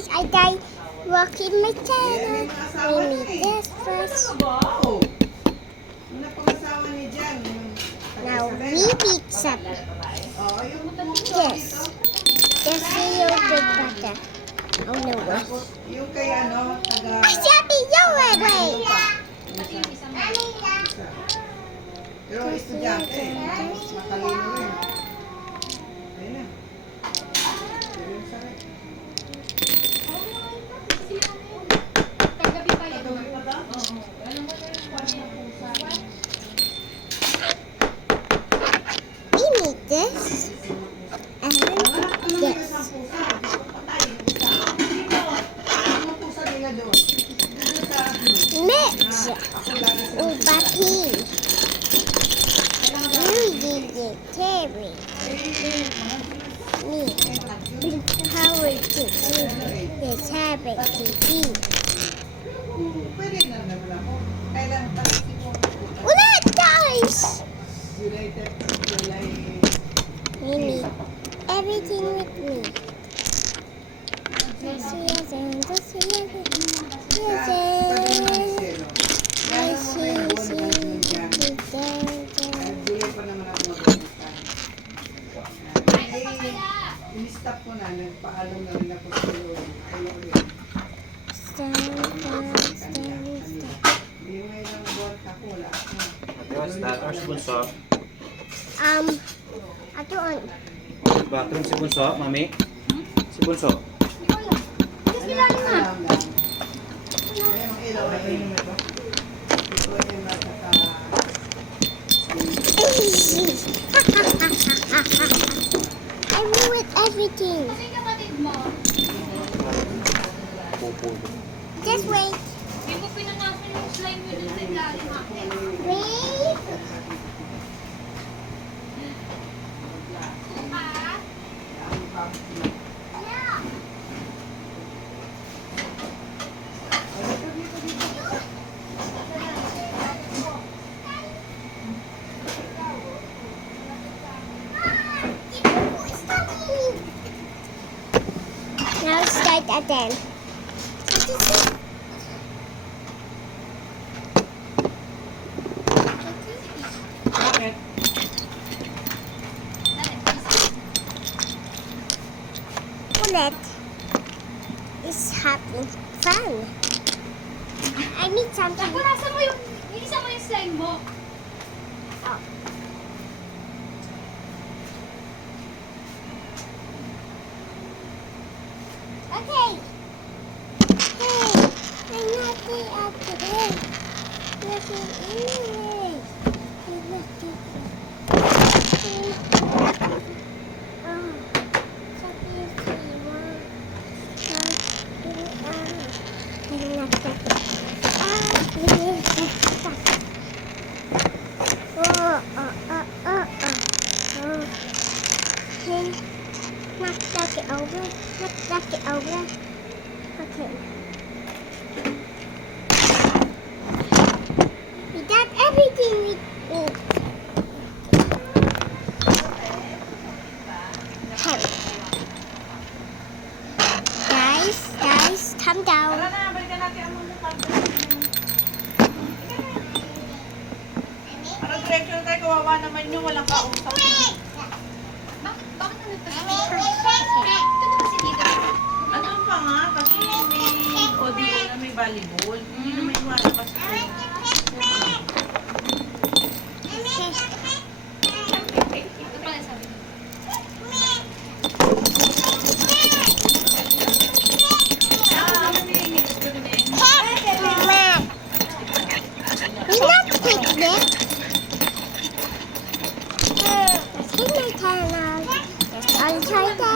guys, I die walking my channel. We meet this first. Wow! Yung napangasawa ni Jan. Now we meet some. Oo, yung Yes. Just see your big butter. Oh no way. yung kay ano, taga... Shabby, your way. Pero estudyante, matalino rin. Ayun na. Pero yung sakit. Tagabi pa yun. We meet this. And yes. Ano pusa nila doon? Mix. Ubapi. Terry. Me. Power to see. This habit to be. Pwede na naman ako. Kailan pag-isip mo? Wala, guys! United July. We need everything with me. Yes, yes, and yes, yes, yes, yes. I see, July pa naman ako mag-umista. In-stop ko na, nagpaalam na rin ako sa Lord. Hindi mo ilang buwan ka ko, wala ako. What's that? Or si Bunso? Ato on. Bathroom si Bunso, mami? Si Bunso? Yes, nilalim na. Alam lang. Ay, ang ilaw ay yun ito. Ito ay yung nakaka... I ruined everything. Kasi kapatid mo, Pupo. Just wait. hindi ko pinanasan yung slime yun sa ilalim natin. Wait. Now start again. Bakit? Bullet is having fun. I need something. Nakulasan mo yung, ilisa mo yung slime mo. Oh. Okay. Hey, I'm not the up today. Nothing anyway. Oh, something to want. I'm not that. Okay. Knock it over. Knock it over. Okay. We got everything we need. Okay. Guys, calm down. Tara na, balikan natin ang mga pagkakas. Parang direction tayo, kawawa naman nyo, walang kausap. Bakit ano nagpapalala? Ito naman si Dito. Ano pa nga, kasi may audio na may volleyball. Hindi naman iwanan kasi. Ito pala sabi mo. We're not picnic. Let's get my channel. I'll try that.